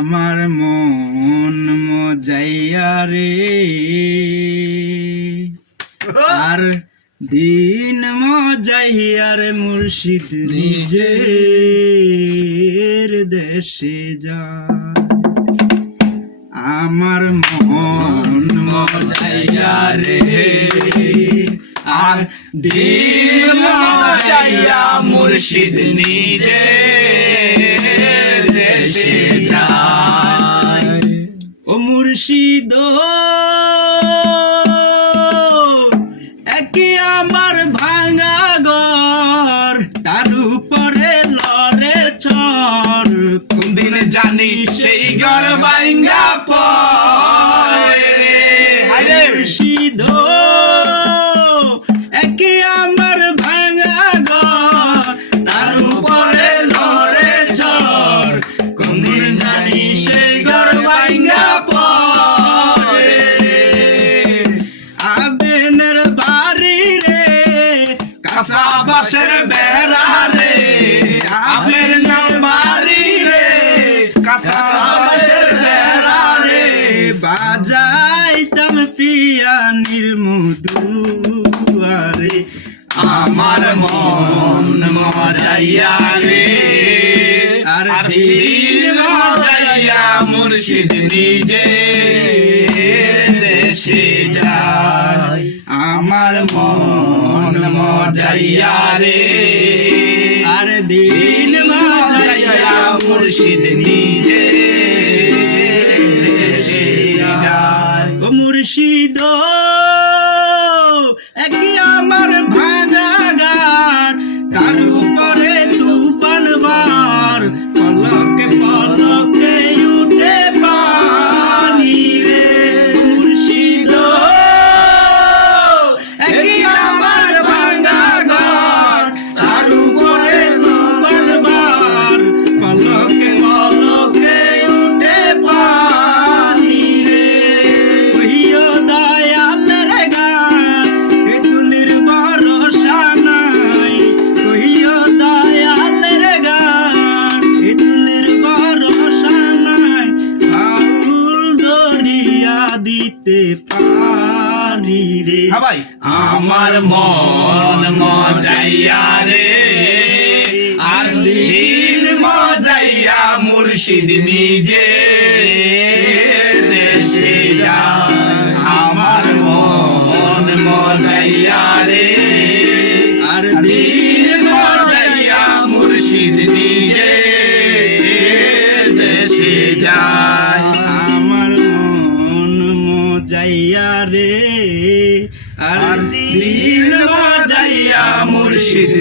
আমার মন মজাইয়া রে আর দিন মজাইয়া রে মুর্শিদ নিজের দেশে যা আমার মন মজাইয়া রে আর দিন মজাইয়া মুর্শিদ নিজের দেশে যায় ও মুর্শিদ একে আমার ভাঙা ঘর তার উপরে লড়ে চর কোনদিন জানি সেই ঘর ভাঙা পড়ে মুর্শিদ একে আমার ভাঙা ঘর তার উপরে লড়ে চর কোনদিন জানি সেই ঘর ভাঙা পড়ে আবেনের বাড়ি রে কাঁচা বাঁশের বেড়া রে আবেনের বাড়ি রে কাঁচা বাঁশের বেড়া রে বাজাইতাম পিয়ানির মধুয়ারে আমার মন মজাইয়া রে আর দিল মজাইয়া মুর্শিদ নিজে দেশে যায় আমার মন মজাইয়া রে আর দিল মজাইয়া মুর্শিদ নিজে দেশে যায় ও মুর্শিদ একে আমার ভাঙা গান তার উপরে তুফান বার পলকে পলকে উঠে পানি রে মুর্শিদ একে আমার ভাঙা গান তার উপরে তুফান বার পলকে পলকে উঠে পানি রে কইও দয়াল রে গান এ তুলির ভরসা নাই কইও দয়াল রে গান এ তুলির ভরসা নাই আউল দরিয়া দিতে পারি রে আমার মন মজাইয়া রে আর দিল মজাইয়া মুর্শিদ নিজে দেশে যায় আমার মন মজাইয়া রে আর দিল মজাইয়া মুর্শিদ নিজে দেশে যায় আমার মন মজাইয়া রে আর দিল মজাইয়া মুর্শিদ